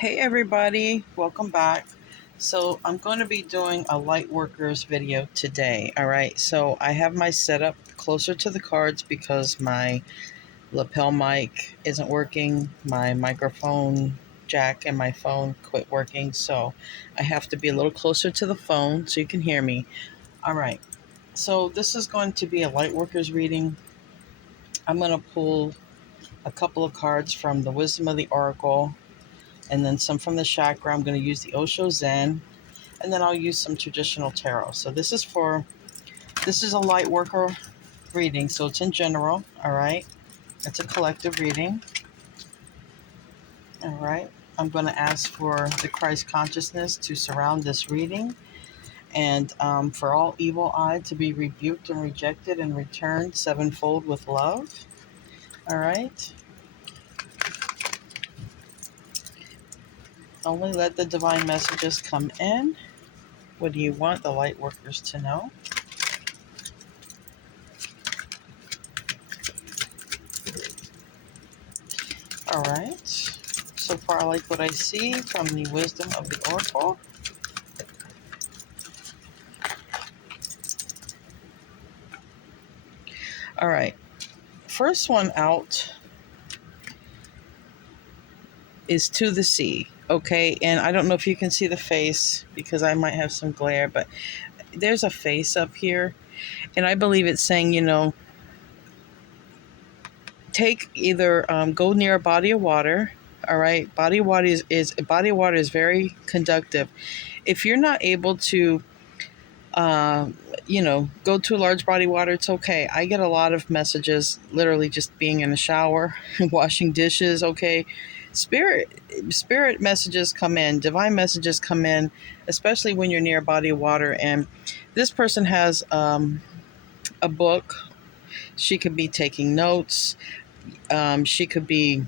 Hey everybody, welcome back. So I'm going to be doing a lightworkers video today. All right, so I have my setup closer to the cards because my lapel mic isn't working. My microphone jack and my phone quit working, so I have to be a little closer to the phone so you can hear me. All right, so this is going to be a lightworkers reading. I'm going to pull a couple of cards from the Wisdom of the Oracle and then some from the chakra. I'm going to use the Osho Zen, and then I'll use some traditional tarot. So this is a light worker reading, so it's in general. All right, it's a collective reading. All right, I'm going to ask for the Christ consciousness to surround this reading, and for all evil eye to be rebuked and rejected and returned sevenfold with love. All right, only let the divine messages come in. What do you want the light workers to know? All right. So far, I like what I see from the Wisdom of the Oracle. All right. First one out is To the Sea. Okay. And I don't know if you can see the face because I might have some glare, but there's a face up here. And I believe it's saying, take either go near a body of water. All right. Body of water is very conductive. If you're not able to go to a large body of water, it's okay. I get a lot of messages literally just being in the shower, washing dishes. Okay. Spirit messages come in, divine messages come in, especially when you're near a body of water. And this person has a book. She could be taking notes. She could be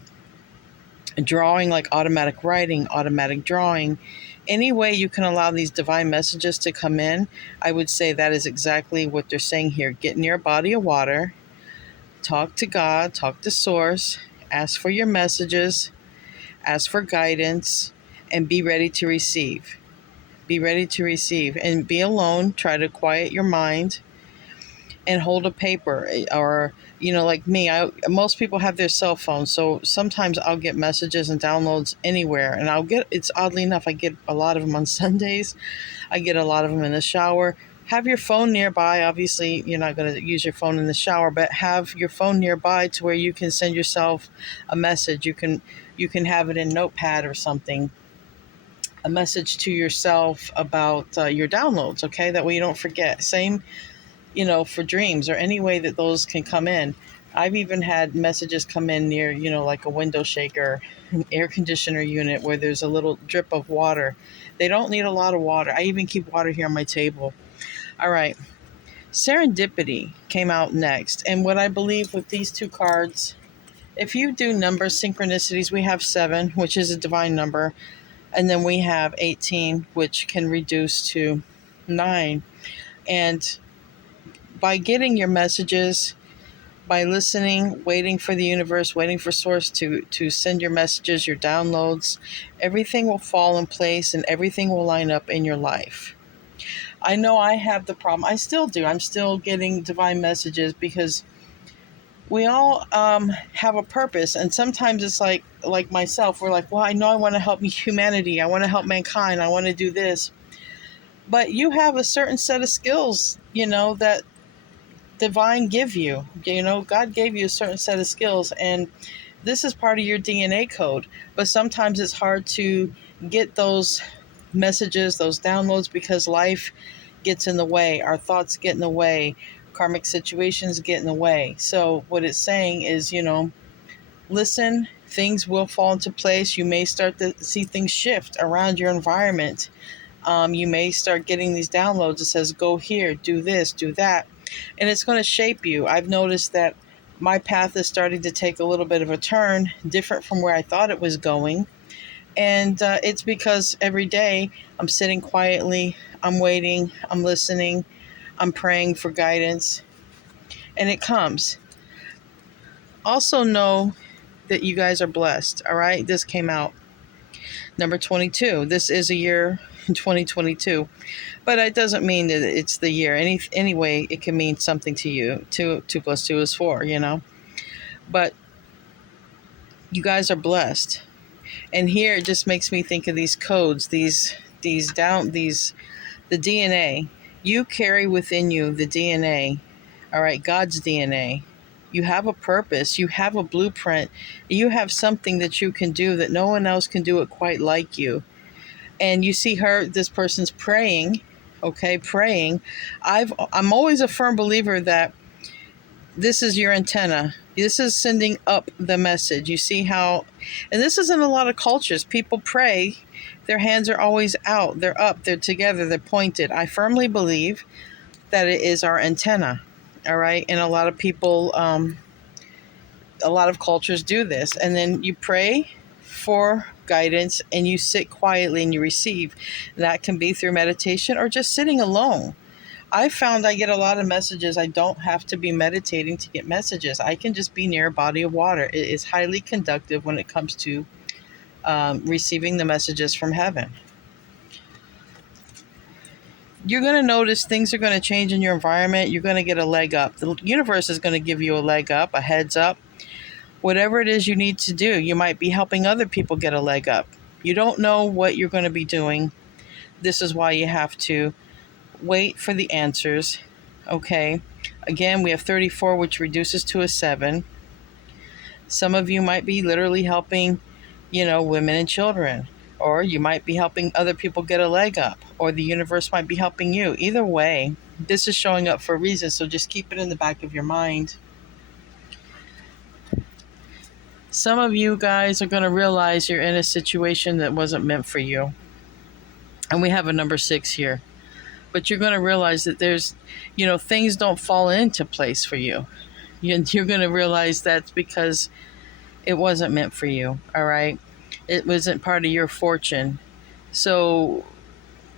drawing, like automatic writing, automatic drawing. Any way you can allow these divine messages to come in, I would say that is exactly what they're saying here. Get near a body of water, talk to God, talk to Source, ask for your messages, ask for guidance, and be ready to receive. Be ready to receive and be alone. Try to quiet your mind and hold a paper, or like me, most people have their cell phone, so sometimes I'll get messages and downloads anywhere, and it's oddly enough, I get a lot of them on Sundays. I get a lot of them in the shower. Have your phone nearby. Obviously you're not going to use your phone in the shower, but have your phone nearby to where you can send yourself a message. You can have it in Notepad or something, a message to yourself about your downloads. Okay, that way you don't forget. Same for dreams or any way that those can come in. I've even had messages come in near, like a window shaker, an air conditioner unit where there's a little drip of water. They don't need a lot of water. I even keep water here on my table. All right. Serendipity came out next. And what I believe with these two cards, if you do number synchronicities, we have 7, which is a divine number. And then we have 18, which can reduce to 9. And by getting your messages, by listening, waiting for the universe, waiting for Source to send your messages, your downloads, everything will fall in place and everything will line up in your life. I know I have the problem. I still do. I'm still getting divine messages because we all have a purpose. And sometimes it's like myself, we're like, well, I know I want to help humanity. I want to help mankind. I want to do this. But you have a certain set of skills, that divine give you. God gave you a certain set of skills, and this is part of your DNA code. But sometimes it's hard to get those messages, those downloads, because life gets in the way. Our thoughts get in the way. Karmic situations get in the way. So what it's saying is, listen, things will fall into place. You may start to see things shift around your environment. You may start getting these downloads that says, go here, do this, do that. And it's going to shape you. I've noticed that my path is starting to take a little bit of a turn, different from where I thought it was going. And it's because every day I'm sitting quietly, I'm waiting, I'm listening, I'm praying for guidance, and it comes. Also know that you guys are blessed, all right? This came out. Number 22. This is a year 2022, but it doesn't mean that it's the year. Anyway, it can mean something to you. 2 plus 2 is 4, you know. But you guys are blessed. And here it just makes me think of these codes, the DNA. You carry within you the DNA, all right, God's DNA. You have a purpose, you have a blueprint, you have something that you can do that no one else can do it quite like you. And you see this person's praying, okay, praying. I'm always a firm believer that this is your antenna. This is sending up the message. You see how, and this is in a lot of cultures. People pray, their hands are always out, they're up, they're together, they're pointed. I firmly believe that it is our antenna, all right? And a lot of people, a lot of cultures do this. And then you pray for guidance and you sit quietly and you receive. That can be through meditation or just sitting alone. I found I get a lot of messages. I don't have to be meditating to get messages. I can just be near a body of water. It is highly conductive when it comes to receiving the messages from heaven. You're going to notice things are going to change in your environment. You're going to get a leg up. The universe is going to give you a leg up, a heads up. Whatever it is you need to do, you might be helping other people get a leg up. You don't know what you're going to be doing. This is why you have to wait for the answers. Okay. Again, we have 34, which reduces to a 7. Some of you might be literally helping, women and children, or you might be helping other people get a leg up, or the universe might be helping you. Either way, this is showing up for a reason. So just keep it in the back of your mind. Some of you guys are going to realize you're in a situation that wasn't meant for you. And we have a number 6 here. But you're going to realize that there's, things don't fall into place for you. You're going to realize that's because it wasn't meant for you, all right? It wasn't part of your fortune. So,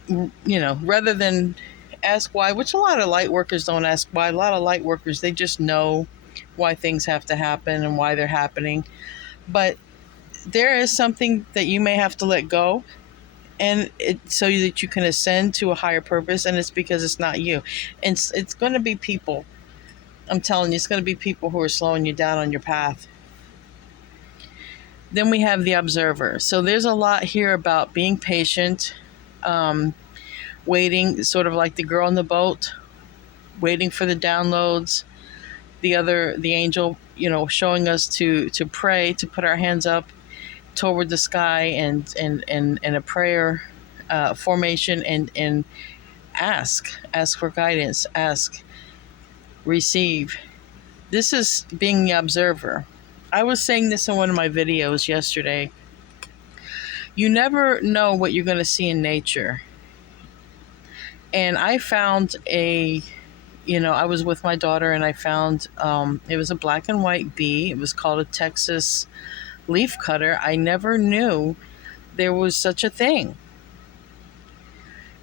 rather than ask why, which a lot of light workers don't ask why. A lot of light workers, they just know why things have to happen and why they're happening. But there is something that you may have to let go, and so that you can ascend to a higher purpose, and it's because it's not you. And it's going to be people. I'm telling you, it's going to be people who are slowing you down on your path. Then we have the observer. So there's a lot here about being patient, waiting, sort of like the girl in the boat, waiting for the downloads. The angel, showing us to pray, to put our hands up toward the sky and a prayer formation and ask for guidance, receive. This is being the observer. I was saying this in one of my videos yesterday. You never know what you're going to see in nature. And I found I was with my daughter and I found it was a black and white bee. It was called a Texas leaf cutter. I never knew there was such a thing.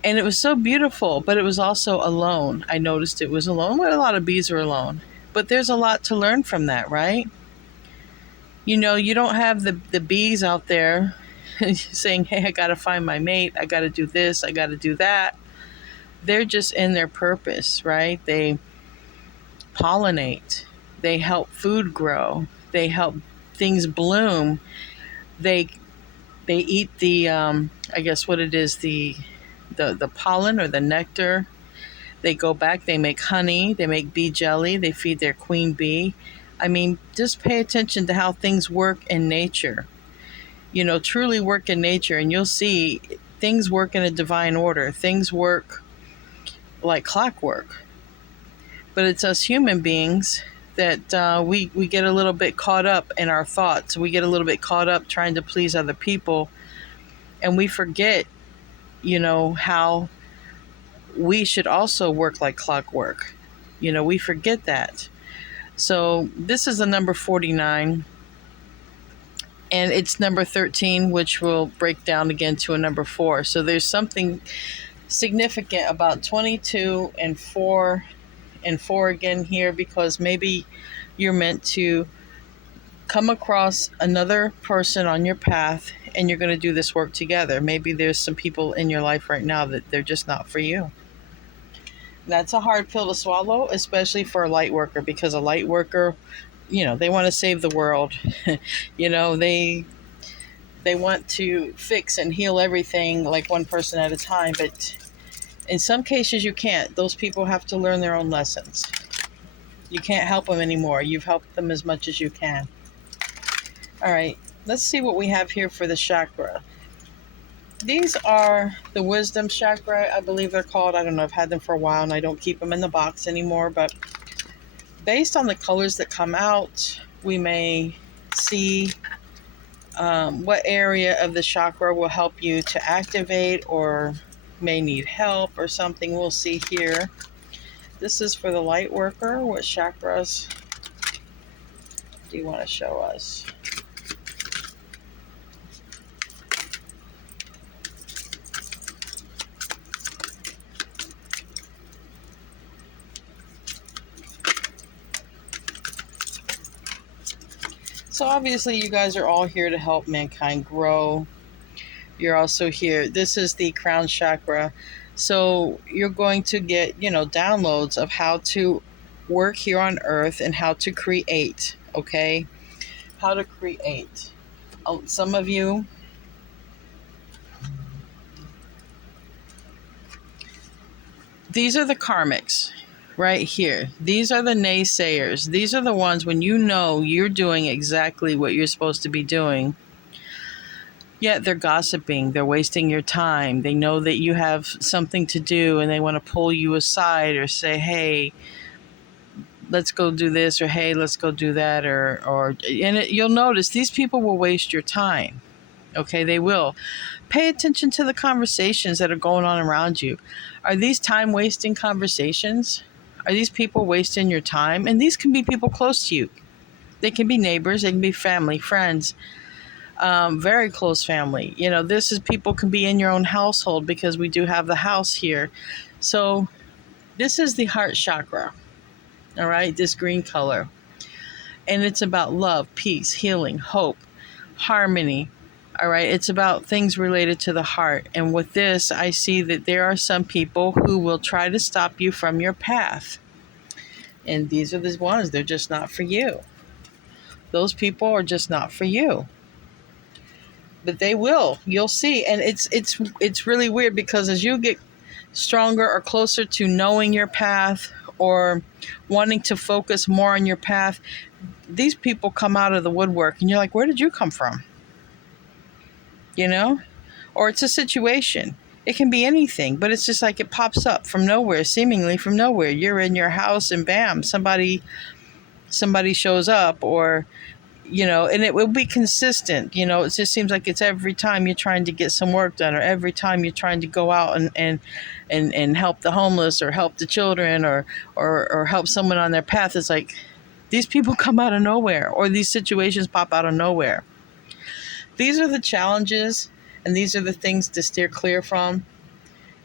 And it was so beautiful, but it was also alone. I noticed it was alone. Well, a lot of bees are alone. But there's a lot to learn from that, right? You don't have the bees out there saying, hey, I got to find my mate. I got to do this. I got to do that. They're just in their purpose, right? They pollinate. They help food grow. They help things bloom. They eat the I guess what it is, the pollen or the nectar. They go back, they make honey, they make bee jelly, they feed their queen bee. I mean, just pay attention to how things work in nature. Truly work in nature, and you'll see things work in a divine order. Things work like clockwork. But it's us human beings that we get a little bit caught up in our thoughts. We get a little bit caught up trying to please other people. And we forget, how we should also work like clockwork. We forget that. So this is the number 49. And it's number 13, which will break down again to a number 4. So there's something significant about 22 and 4 again here, because maybe you're meant to come across another person on your path and you're going to do this work together. Maybe there's some people in your life right now that they're just not for you. That's a hard pill to swallow, especially for a light worker, because a light worker, they want to save the world. you know, they want to fix and heal everything like one person at a time, but in some cases you can't. Those people have to learn their own lessons. You can't help them anymore. You've helped them as much as you can. All right, let's see what we have here for the chakra. These are the wisdom chakra, I believe they're called. I don't know, I've had them for a while and I don't keep them in the box anymore, but based on the colors that come out, we may see what area of the chakra will help you to activate or may need help or something. We'll see here. This is for the light worker. What chakras do you want to show us? So obviously you guys are all here to help mankind grow. You're also here. This is the crown chakra. So you're going to get, downloads of how to work here on earth and how to create, okay? How to create. Some of you, these are the karmics right here. These are the naysayers. These are the ones when you're doing exactly what you're supposed to be doing. Yet they're gossiping, they're wasting your time. They know that you have something to do and they want to pull you aside or say, hey, let's go do this, or hey, let's go do that, you'll notice these people will waste your time. Okay, they will. Pay attention to the conversations that are going on around you. Are these time-wasting conversations? Are these people wasting your time? And these can be people close to you. They can be neighbors, they can be family, friends. Very close family. This is people can be in your own household because we do have the house here. So this is the heart chakra. All right, this green color. And it's about love, peace, healing, hope, harmony. All right, it's about things related to the heart. And with this, I see that there are some people who will try to stop you from your path. And these are the ones, they're just not for you. Those people are just not for you. But they will. You'll see. And it's really weird because as you get stronger or closer to knowing your path or wanting to focus more on your path, these people come out of the woodwork and you're like, where did you come from? Or it's a situation. It can be anything, but it's just like it pops up from nowhere, seemingly from nowhere. You're in your house and bam, somebody shows up, or and it will be consistent. It just seems like it's every time you're trying to get some work done, or every time you're trying to go out and help the homeless or help the children or help someone on their path. It's like these people come out of nowhere, or these situations pop out of nowhere. These are the challenges, and these are the things to steer clear from.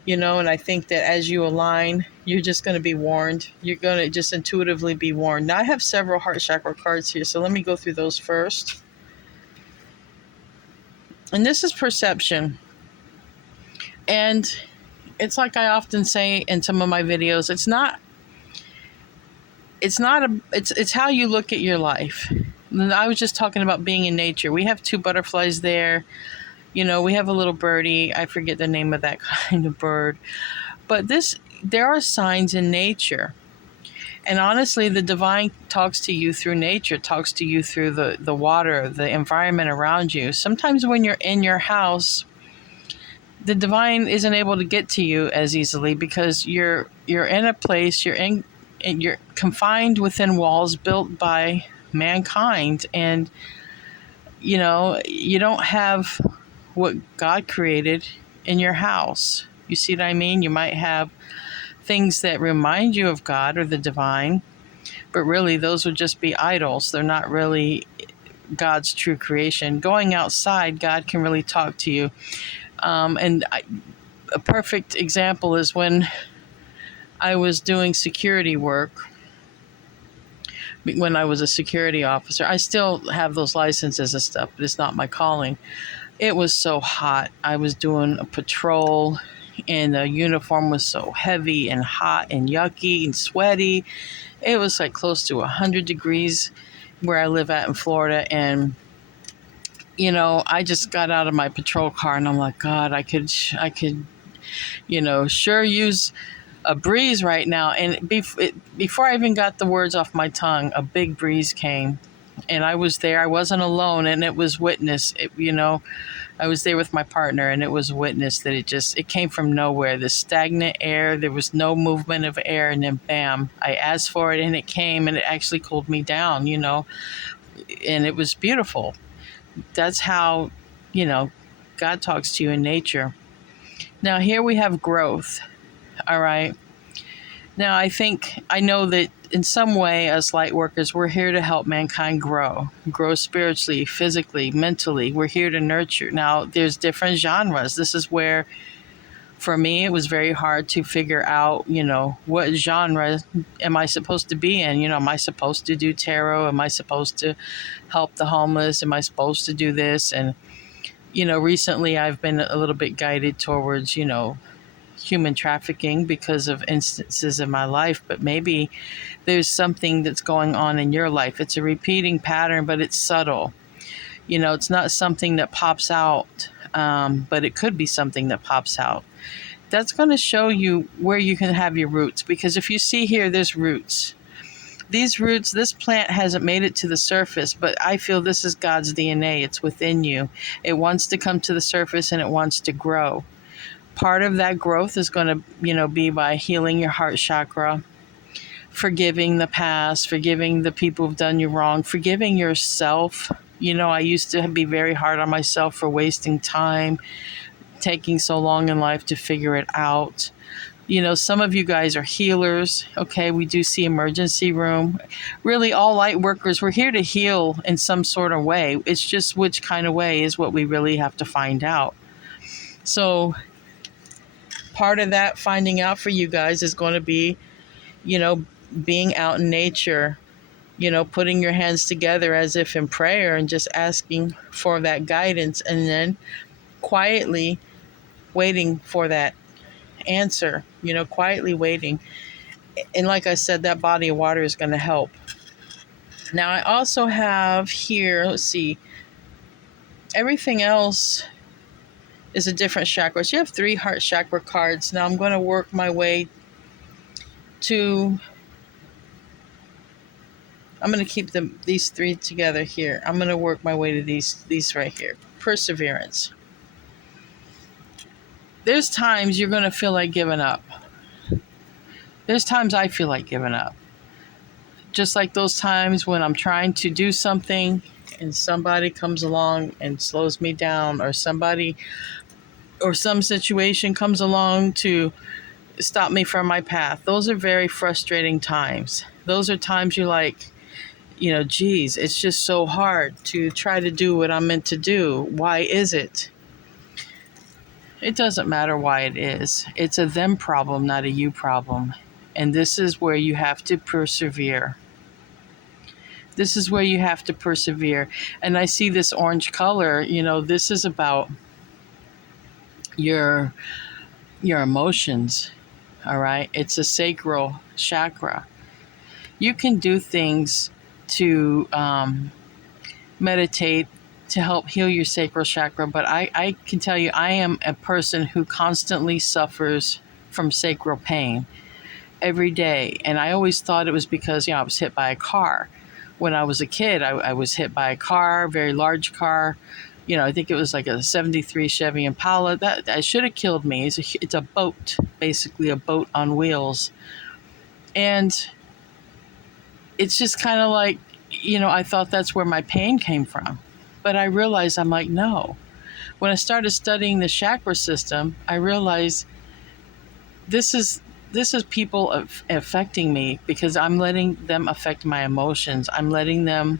And I think that as you align, you're just going to be warned. You're going to just intuitively be warned. Now, I have several heart chakra cards here, so let me go through those first. And this is perception. And it's like I often say in some of my videos, it's how you look at your life. And I was just talking about being in nature. We have 2 butterflies there. We have a little birdie. I forget the name of that kind of bird. But there are signs in nature. And honestly, the divine talks to you through nature, talks to you through the water, the environment around you. Sometimes when you're in your house, the divine isn't able to get to you as easily because you're in a place, you're confined within walls built by mankind. And, you don't have what God created in your house. You see what I mean? You might have things that remind you of God or the divine, but really those would just be idols. They're not really God's true creation. Going outside, God can really talk to you. A perfect example is when I was doing security work, when I was a security officer. I still have those licenses and stuff, but it's not my calling. It was so hot. I was doing a patrol, and the uniform was so heavy and hot and yucky and sweaty. It was like close to 100 degrees where I live at in Florida. And, I just got out of my patrol car and I'm like, God, I could, sure use a breeze right now. And before I even got the words off my tongue, a big breeze came. And I was there. I wasn't alone, and it was witness. I was there with my partner, and it was witness that it came from nowhere. The stagnant air, there was no movement of air, and then bam, I asked for it, and it came, and it actually cooled me down, and it was beautiful. That's how, God talks to you in nature. Now, here we have growth, all right? Now, I know that in some way, as light workers, we're here to help mankind grow spiritually, physically, mentally. We're here to nurture. Now, there's different genres. This is where, for me, it was very hard to figure out, what genre am I supposed to be in? Am I supposed to do tarot? Am I supposed to help the homeless? Am I supposed to do this? And, recently I've been a little bit guided towards, human trafficking because of instances in my life, but maybe there's something that's going on in your life. It's a repeating pattern, but it's subtle. It's not something that pops out, but it could be something that pops out. That's going to show you where you can have your roots, because if you see here, there's roots. These roots, this plant hasn't made it to the surface, but I feel this is God's DNA. It's within you. It wants to come to the surface and it wants to grow. Part of that growth is going to, be by healing your heart chakra, forgiving the past, forgiving the people who've done you wrong, forgiving yourself. I used to be very hard on myself for wasting time, taking so long in life to figure it out. Some of you guys are healers. Okay, we do see emergency room. Really, all light workers, we're here to heal in some sort of way. It's just which kind of way is what we really have to find out. So part of that finding out for you guys is going to be, being out in nature, putting your hands together as if in prayer and just asking for that guidance, and then quietly waiting for that answer, quietly waiting. And like I said, that body of water is going to help. Now, I also have here, let's see, everything else is a different chakra. So you have 3 heart chakra cards. Now I'm going to work my way to, I'm going to keep these 3 together here. I'm going to work my way to these right here. Perseverance. There's times you're going to feel like giving up. There's times I feel like giving up. Just like those times when I'm trying to do something and somebody comes along and slows me down, or somebody or some situation comes along to stop me from my path. Those are very frustrating times. Those are times you're like, geez, it's just so hard to try to do what I'm meant to do. Why is it? It doesn't matter why it is. It's a them problem, not a you problem. And this is where you have to persevere. This is where you have to persevere. And I see this orange color, this is about your emotions. All right. It's a sacral chakra. You can do things to meditate to help heal your sacral chakra, but I can tell you, I am a person who constantly suffers from sacral pain every day. And I always thought it was because, I was hit by a car. When I was a kid, I was hit by a car, a very large car. I think it was like a 73 Chevy Impala. That should have killed me. It's a boat, basically a boat on wheels. And it's just kind of like, I thought that's where my pain came from. But I realized, I'm like, no. When I started studying the chakra system, I realized this is people affecting me because I'm letting them affect my emotions. I'm letting them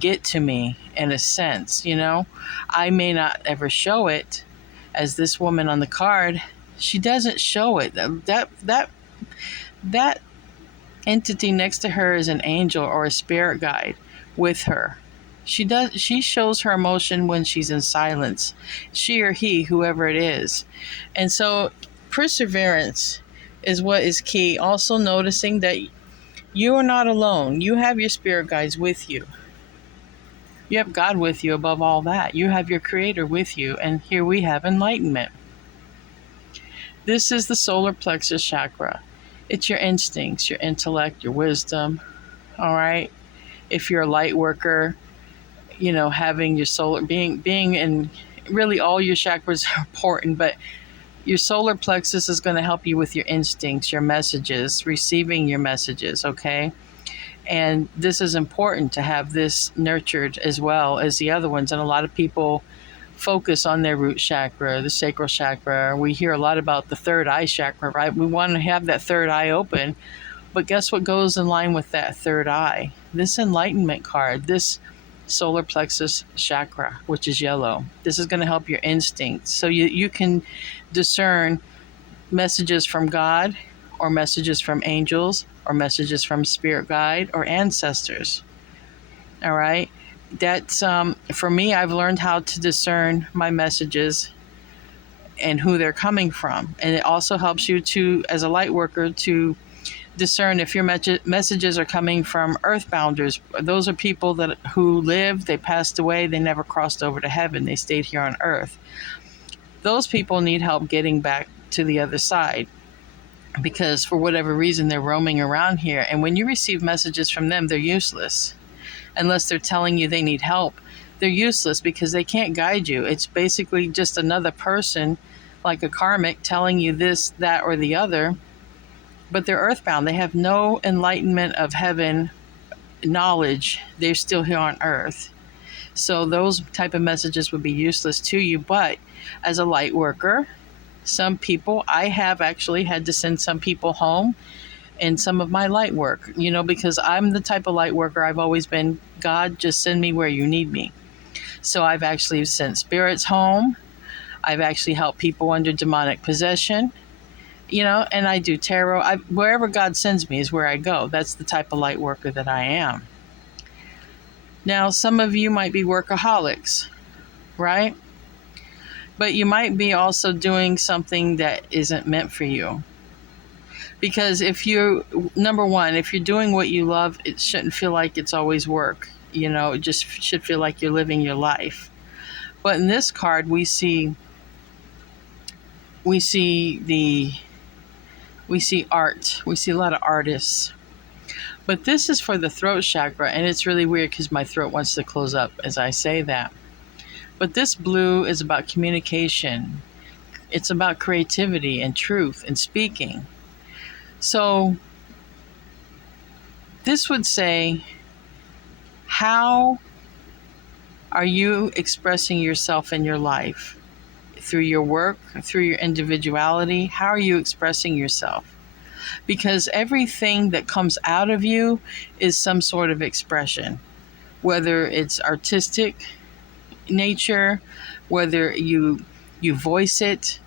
get to me in a sense, I may not ever show it, as this woman on the card, she doesn't show it. That entity next to her is an angel or a spirit guide with her. She shows her emotion when she's in silence. She or he, whoever it is. And so perseverance is what is key. Also noticing that you are not alone. You have your spirit guides with you. You have God with you above all that. You have your creator with you. And here we have enlightenment. This is the solar plexus chakra. It's your instincts, your intellect, your wisdom. All right. If you're a light worker, having your solar being in really all your chakras are important, but your solar plexus is going to help you with your instincts, your messages, receiving your messages. Okay. And this is important to have this nurtured as well as the other ones. And a lot of people focus on their root chakra, the sacral chakra. We hear a lot about the third eye chakra, right? We want to have that third eye open. But guess what goes in line with that third eye? This enlightenment card, this solar plexus chakra, which is yellow. This is going to help your instincts. So you can discern messages from God, or messages from angels, or messages from spirit guide or ancestors. All right. That's for me, I've learned how to discern my messages and who they're coming from. And it also helps you to, as a light worker, to discern if your messages are coming from earthbounders. Those are people who lived, they passed away, they never crossed over to heaven, they stayed here on earth. Those people need help getting back to the other side, because for whatever reason they're roaming around here. And when you receive messages from them, they're useless. Unless they're telling you they need help, they're useless because they can't guide you. It's basically just another person, like a karmic, telling you this, that, or the other. But they're earthbound. They have no enlightenment of heaven knowledge. They're still here on earth. So those type of messages would be useless to you. But as a light worker, some people, I have actually had to send some people home in some of my light work, because I'm the type of light worker I've always been. God, just send me where you need me. So I've actually sent spirits home. I've actually helped people under demonic possession, and I do tarot. Wherever God sends me is where I go. That's the type of light worker that I am. Now, some of you might be workaholics, right? But you might be also doing something that isn't meant for you. Because number one, if you're doing what you love, it shouldn't feel like it's always work. It just should feel like you're living your life. But in this card, we see art. We see a lot of artists. But this is for the throat chakra, and it's really weird because my throat wants to close up as I say that. But this blue is about communication. It's about creativity and truth and speaking. So this would say, how are you expressing yourself in your life? Through your work, through your individuality, how are you expressing yourself? Because everything that comes out of you is some sort of expression, whether it's artistic nature, whether you voice it.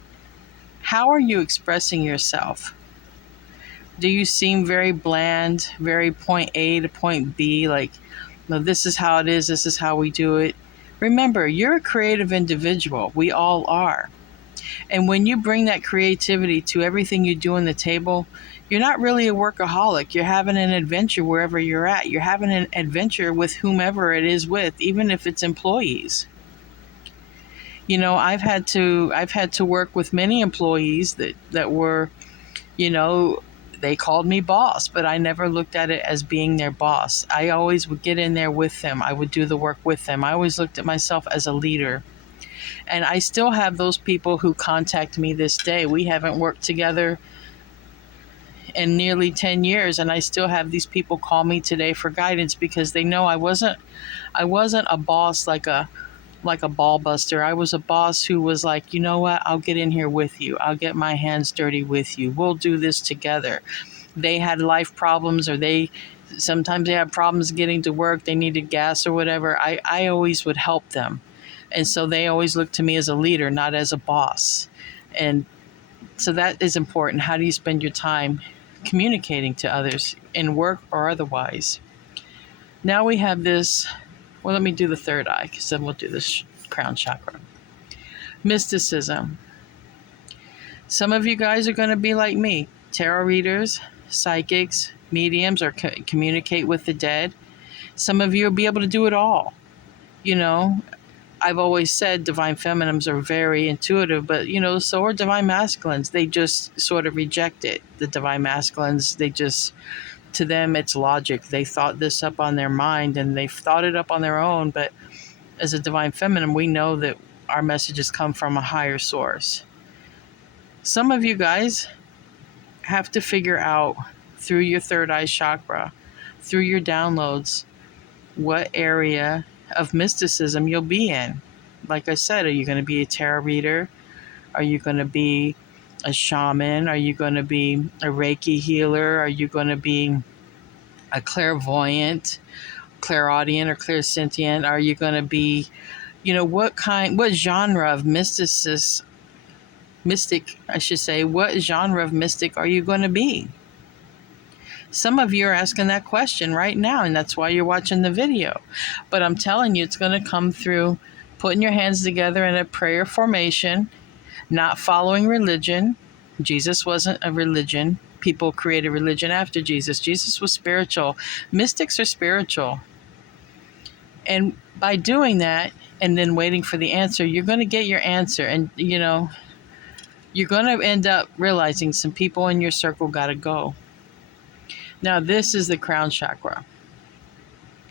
How are you expressing yourself? Do you seem very bland, very point A to point B, like, no, this is how it is, this is how we do it? Remember, you're a creative individual. We all are. And when you bring that creativity to everything you do on the table, you're not really a workaholic. You're having an adventure wherever you're at. You're having an adventure with whomever it is with, even if it's employees. I've had to work with many employees that were, they called me boss, but I never looked at it as being their boss. I always would get in there with them. I would do the work with them. I always looked at myself as a leader. And I still have those people who contact me this day. We haven't worked together in nearly 10 years, and I still have these people call me today for guidance because they know I wasn't a boss like a ball buster. I was a boss who was like, you know what, I'll get in here with you. I'll get my hands dirty with you. We'll do this together. They had life problems, or sometimes they had problems getting to work. They needed gas or whatever. I always would help them. And so they always looked to me as a leader, not as a boss. And so that is important. How do you spend your time communicating to others in work or otherwise? Now we have this Well, let me do the third eye, because then we'll do this crown chakra. Mysticism. Some of you guys are going to be like me, tarot readers, psychics, mediums, or communicate with the dead. Some of you will be able to do it all. You know, I've always said divine feminines are very intuitive, but, so are divine masculines. They just sort of reject it. The divine masculines, to them, it's logic. They thought this up on their mind and they've thought it up on their own. But as a divine feminine, we know that our messages come from a higher source. Some of you guys have to figure out through your third eye chakra, through your downloads, what area of mysticism you'll be in. Like I said, are you going to be a tarot reader? Are you going to be a shaman? Are you going to be a Reiki healer? Are you going to be a clairvoyant, clairaudient, or clairsentient? Are you going to be, what genre of what genre of mystic are you going to be? Some of you are asking that question right now, and that's why you're watching the video. But I'm telling you, it's going to come through putting your hands together in a prayer formation, not following religion. Jesus wasn't a religion. People created religion after Jesus. Jesus was spiritual. Mystics are spiritual. And by doing that and then waiting for the answer, you're going to get your answer. And, you're going to end up realizing some people in your circle got to go. Now, this is the crown chakra.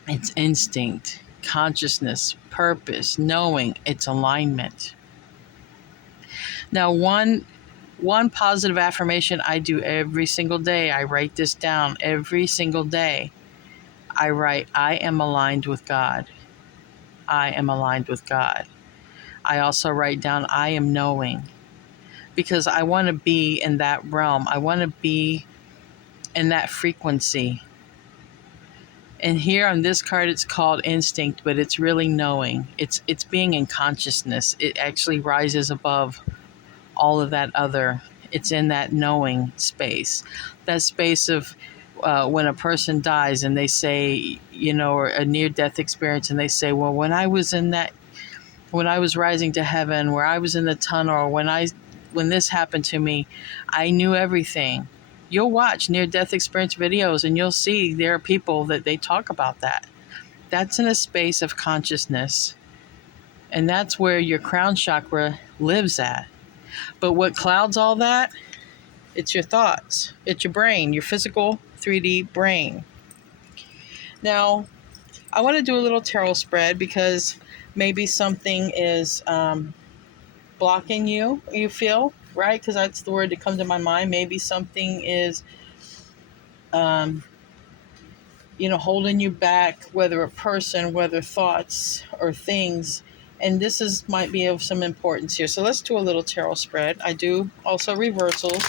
It's instinct, consciousness, purpose, knowing, it's alignment. Now, one positive affirmation I do every single day, I write this down every single day. I write, I am aligned with God. I am aligned with God. I also write down, I am knowing. Because I want to be in that realm. I want to be in that frequency. And here on this card, it's called instinct, but it's really knowing. It's being in consciousness. It actually rises above all of that other. It's in that knowing space. That space of when a person dies and they say, or a near-death experience, and they say, well, when I was rising to heaven, where I was in the tunnel, or when this happened to me, I knew everything. You'll watch near-death experience videos and you'll see there are people that they talk about that. That's in a space of consciousness. And that's where your crown chakra lives at. But what clouds all that? It's your thoughts. It's your brain, your physical 3D brain. Now, I want to do a little tarot spread because maybe something is blocking you feel, right? Because that's the word that comes to my mind. Maybe something is, holding you back, whether a person, whether thoughts or things. And this might be of some importance here. So let's do a little tarot spread. I do also reversals.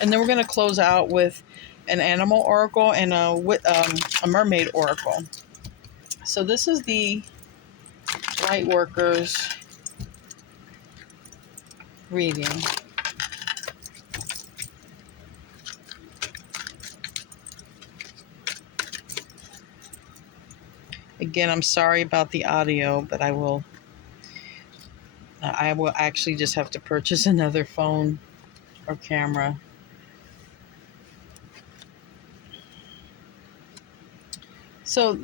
And then we're going to close out with an animal oracle and a mermaid oracle. So this is the lightworkers reading. Again, I'm sorry about the audio, but I will actually just have to purchase another phone or camera. So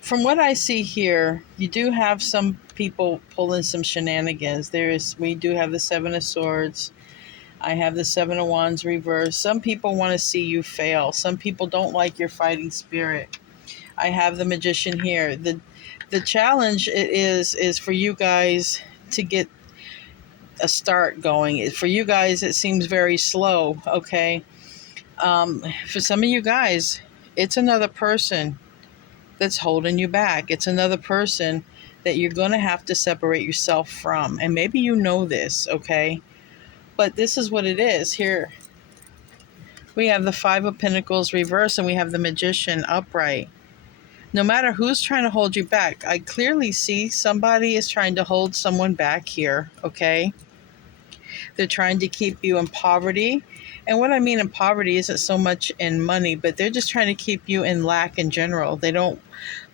from what I see here, you do have some people pulling some shenanigans. We do have the Seven of Swords. I have the Seven of Wands reversed. Some people want to see you fail. Some people don't like your fighting spirit. I have the Magician here. The challenge is for you guys to get a start going. For you guys, it seems very slow, okay? For some of you guys, it's another person that's holding you back. It's another person that you're going to have to separate yourself from. And maybe you know this, okay? But this is what it is. Here, we have the Five of Pentacles reversed and we have the Magician upright. No matter who's trying to hold you back, I clearly see somebody is trying to hold someone back here, okay? They're trying to keep you in poverty. And what I mean in poverty isn't so much in money, but they're just trying to keep you in lack in general. They don't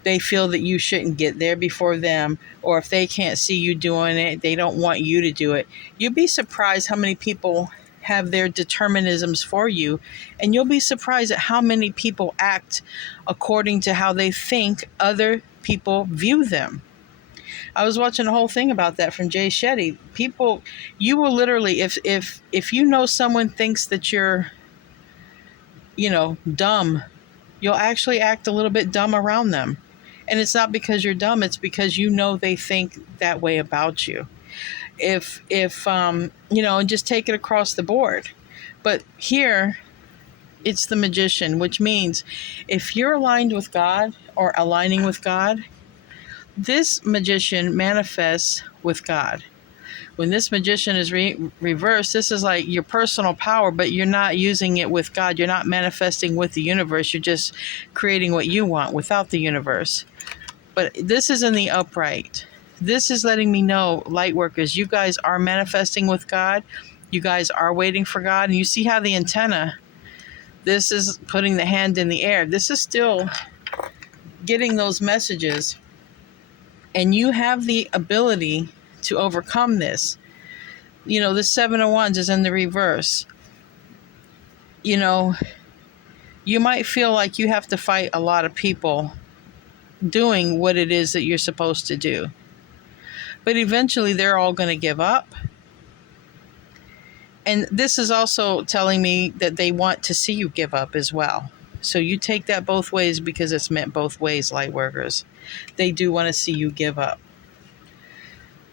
they feel that you shouldn't get there before them, or if they can't see you doing it, they don't want you to do it. You'd be surprised how many people have their determinisms for you, and you'll be surprised at how many people act according to how they think other people view them. I was watching a whole thing about that from Jay Shetty. People, you will literally, if you know someone thinks that you're, dumb, you'll actually act a little bit dumb around them. And it's not because you're dumb, it's because they think that way about you. If and just take it across the board. But here, it's the magician, which means if you're aligned with God or aligning with God, this magician manifests with God. When this magician is reversed, this is like your personal power, but you're not using it with God. You're not manifesting with the universe. You're just creating what you want without the universe. But this is in the upright. This is letting me know, light workers, you guys are manifesting with God. You guys are waiting for God. And you see how the antenna, this is putting the hand in the air. This is still getting those messages. And you have the ability to overcome this. The Seven of Wands is in the reverse. You might feel like you have to fight a lot of people doing what it is that you're supposed to do. But eventually they're all going to give up. And this is also telling me that they want to see you give up as well. So you take that both ways, because it's meant both ways, light workers. They do want to see you give up.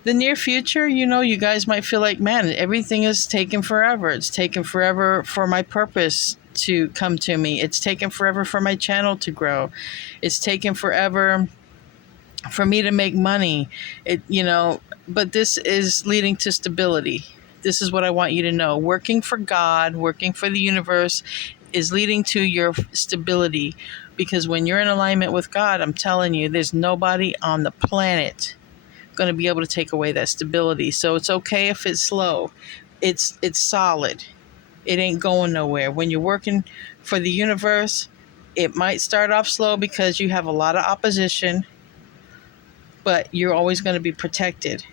The near future, you guys might feel like, man, everything is taking forever. It's taken forever for my purpose to come to me. It's taken forever for my channel to grow. It's taken forever for me to make money. But this is leading to stability. This is what I want you to know. Working for God, working for the universe is leading to your stability, because when you're in alignment with God, I'm telling you, there's nobody on the planet going to be able to take away that stability. So it's okay if it's slow. It's solid. It ain't going nowhere. When you're working for the universe, it might start off slow because you have a lot of opposition, but you're always going to be protected.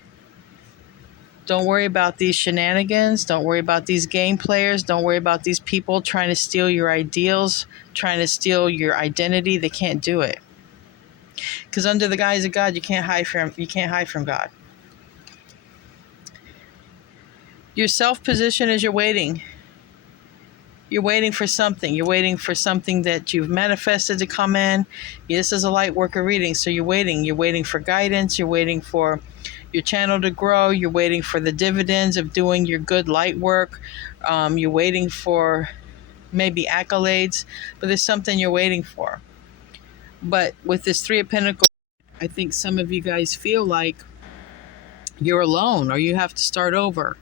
Don't worry about these shenanigans. Don't worry about these game players. Don't worry about these people trying to steal your ideals, trying to steal your identity. They can't do it. Because under the guise of God, you can't hide from God. Your self-position is you're waiting. You're waiting for something. You're waiting for something that you've manifested to come in. This is a light worker reading, so you're waiting. You're waiting for guidance. You're waiting for your channel to grow. You're waiting for the dividends of doing your good light work. You're waiting for maybe accolades, but there's something you're waiting for. But with this Three of Pentacles, I think some of you guys feel like you're alone or you have to start over.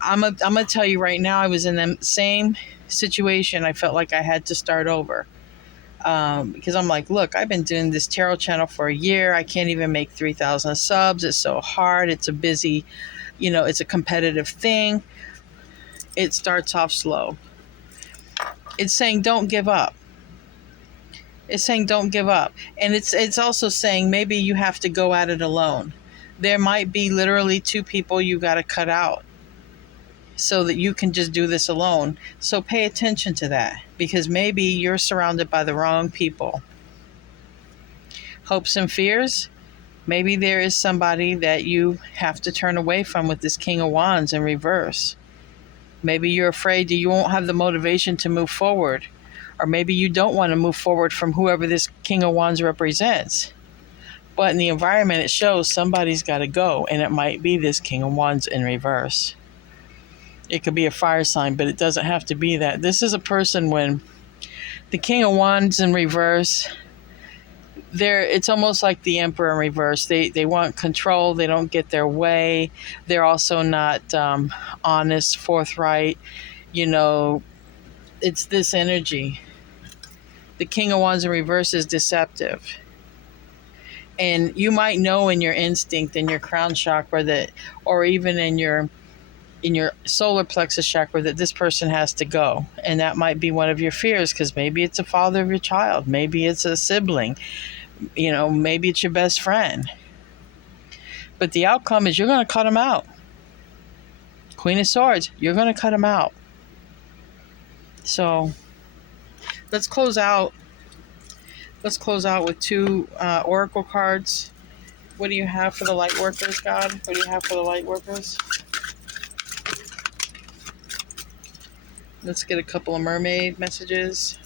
I'm going to tell you right now, I was in the same situation. I felt like I had to start over. Because I'm like, look, I've been doing this tarot channel for a year. I can't even make 3,000 subs. It's so hard. It's a busy, it's a competitive thing. It starts off slow. It's saying don't give up. It's saying don't give up. And it's also saying maybe you have to go at it alone. There might be literally two people you got to cut out so that you can just do this alone. So pay attention to that, because maybe you're surrounded by the wrong people. Hopes and fears. Maybe there is somebody that you have to turn away from with this King of Wands in reverse. Maybe you're afraid that you won't have the motivation to move forward. Or maybe you don't want to move forward from whoever this King of Wands represents. But in the environment, it shows somebody's got to go, and it might be this King of Wands in reverse. It could be a fire sign, but it doesn't have to be that. This is a person when the King of Wands in reverse, it's almost like the Emperor in reverse. They want control. They don't get their way. They're also not honest, forthright. It's this energy. The King of Wands in reverse is deceptive. And you might know in your instinct, in your crown chakra, that, or even in your solar plexus chakra, that this person has to go. And that might be one of your fears, because maybe it's a father of your child. Maybe it's a sibling. Maybe it's your best friend. But the outcome is you're going to cut them out. Queen of Swords, you're going to cut them out. So let's close out. Let's close out with two oracle cards. What do you have for the light workers, God? What do you have for the light workers? Let's get a couple of mermaid messages.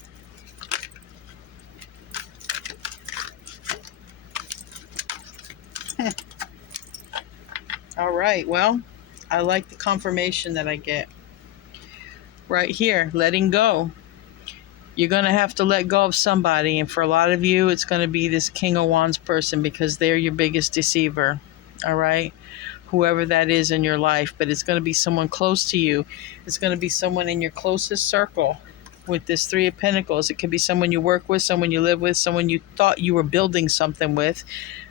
All right. Well, I like the confirmation that I get. Right here, letting go. You're going to have to let go of somebody. And for a lot of you, it's going to be this King of Wands person because they're your biggest deceiver. All right? Whoever that is in your life. But it's going to be someone close to you. It's going to be someone in your closest circle with this Three of Pentacles. It could be someone you work with, someone you live with, someone you thought you were building something with.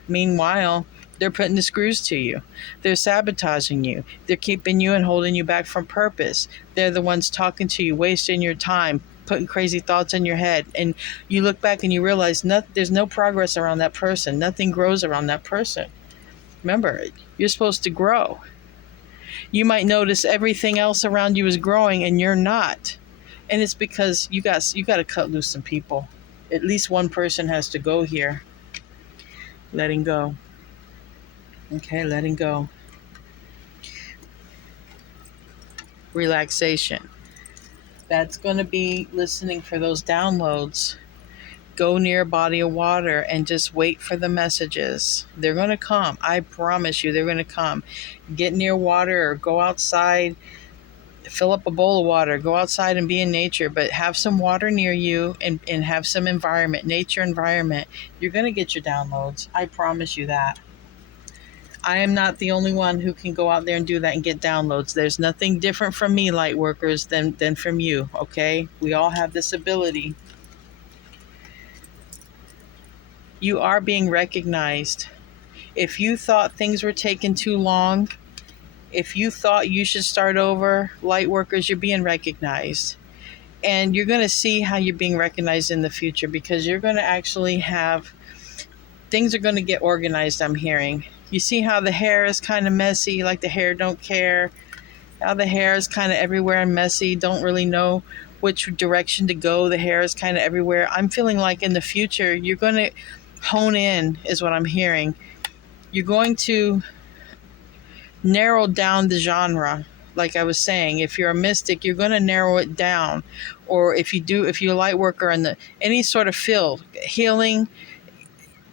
Meanwhile, they're putting the screws to you. They're sabotaging you. They're keeping you and holding you back from purpose. They're the ones talking to you, wasting your time, putting crazy thoughts in your head. And you look back and you realize there's no progress around that person. Nothing grows around that person. Remember, you're supposed to grow. You might notice everything else around you is growing and you're not. And it's because you got to cut loose some people. At least one person has to go here. Letting go. Okay, letting go. Relaxation. That's going to be listening for those downloads. Go near a body of water and just wait for the messages. They're going to come. I promise you, they're going to come. Get near water or go outside. Fill up a bowl of water. Go outside and be in nature. But have some water near you and have some environment, nature environment. You're going to get your downloads. I promise you that. I am not the only one who can go out there and do that and get downloads. There's nothing different from me, light workers, than from you, okay? We all have this ability. You are being recognized. If you thought things were taking too long, if you thought you should start over, light workers, you're being recognized. And you're going to see how you're being recognized in the future because you're going to actually have, things are going to get organized, I'm hearing. You see how the hair is kind of messy, like the hair don't care. How the hair is kind of everywhere and messy, don't really know which direction to go. The hair is kind of everywhere. I'm feeling like in the future, you're going to hone in, is what I'm hearing. You're going to narrow down the genre. Like I was saying, if you're a mystic, you're going to narrow it down. Or if you're a light worker in any sort of field, healing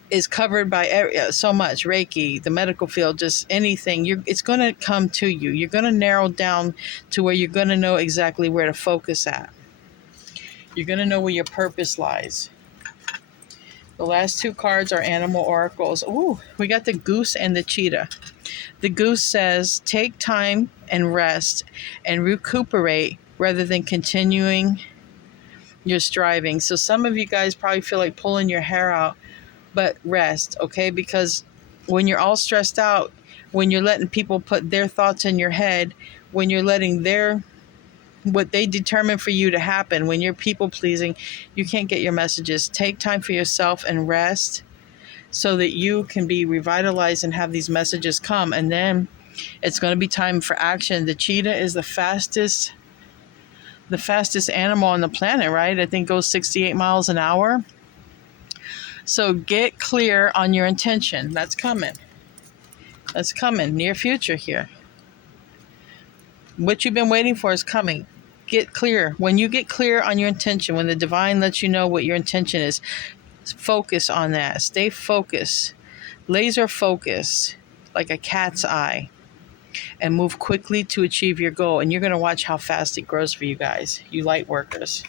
is covered by so much. Reiki, the medical field, just anything. It's going to come to you. You're going to narrow down to where you're going to know exactly where to focus at. You're going to know where your purpose lies. The last two cards are animal oracles. Ooh, we got the goose and the cheetah. The goose says, take time and rest and recuperate rather than continuing your striving. So some of you guys probably feel like pulling your hair out. But rest, okay? Because when you're all stressed out, when you're letting people put their thoughts in your head, when you're letting what they determine for you to happen, when you're people pleasing, you can't get your messages. Take time for yourself and rest so that you can be revitalized and have these messages come. And then it's going to be time for action. The cheetah is the fastest animal on the planet, right? I think goes 68 miles an hour. So get clear on your intention. That's coming. That's coming. Near future here. What you've been waiting for is coming. Get clear. When you get clear on your intention, when the divine lets you know what your intention is, focus on that. Stay focused. Laser focus, like a cat's eye. And move quickly to achieve your goal. And you're going to watch how fast it grows for you guys, you light workers.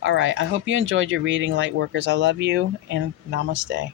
All right. I hope you enjoyed your reading, light workers. I love you and namaste.